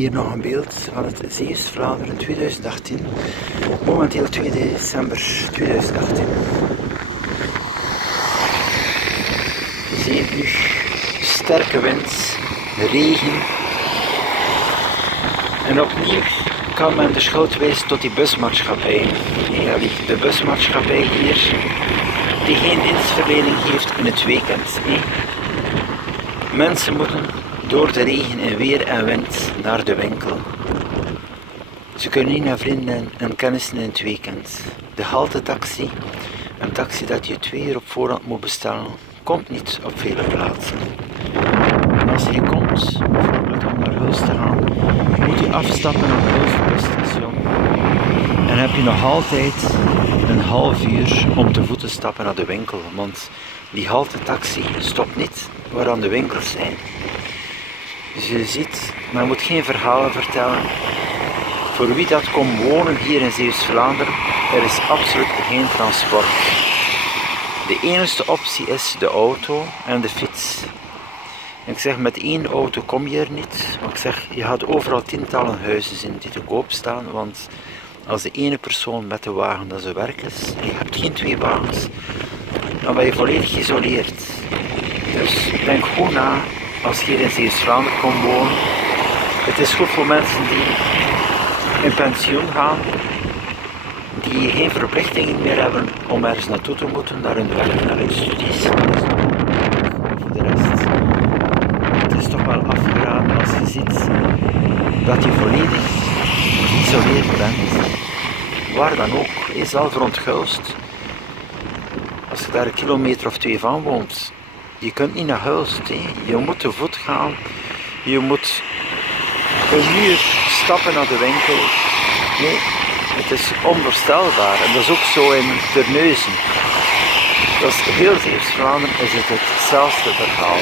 Hier nog een beeld van het Zeeuws-Vlaanderen 2018, momenteel 2 december 2018. Je ziet nu sterke wind, regen en opnieuw kan men de schuld wijzen tot die busmaatschappij. De busmaatschappij hier die geen dienstverlening heeft in het weekend. Mensen moeten door de regen en weer en wind naar de winkel. Ze kunnen niet naar vrienden en kennissen in het weekend. De haltetaxi, een taxi dat je 2 uur op voorhand moet bestellen, komt niet op vele plaatsen. En als je komt, bijvoorbeeld om naar Huls te gaan, moet je afstappen op het busstation. En heb je nog altijd een half uur om te voet te stappen naar de winkel, want die haltetaxi stopt niet waar aan de winkels zijn. Dus je ziet, men moet geen verhalen vertellen. Voor wie dat komt wonen hier in Zeeuws-Vlaanderen, er is absoluut geen transport. De enige optie is de auto en de fiets. En ik zeg, met 1 auto kom je er niet. Maar ik zeg, je gaat overal tientallen huizen zien die te koop staan. Want als de ene persoon met de wagen dat zijn werk is, en je hebt geen 2 wagens, dan ben je volledig geïsoleerd. Dus denk goed na. Als je hier in Zeeuws-Vlaanderen komt wonen, het is goed voor mensen die in pensioen gaan, die geen verplichtingen meer hebben om ergens naartoe te moeten, naar hun werk, naar hun studies. Voor de rest, het is toch wel afgeraden als je ziet dat je volledig geïsoleerd bent. Waar dan ook, is al verontgulst. Als je daar 1 kilometer of 2 van woont, je kunt niet naar Hulst, je moet te voet gaan, je moet 1 uur stappen naar de winkel. Nee, het is onvoorstelbaar en dat is ook zo in Terneuzen. Dat is heel Zeeuws-Vlaanderen is het hetzelfde verhaal.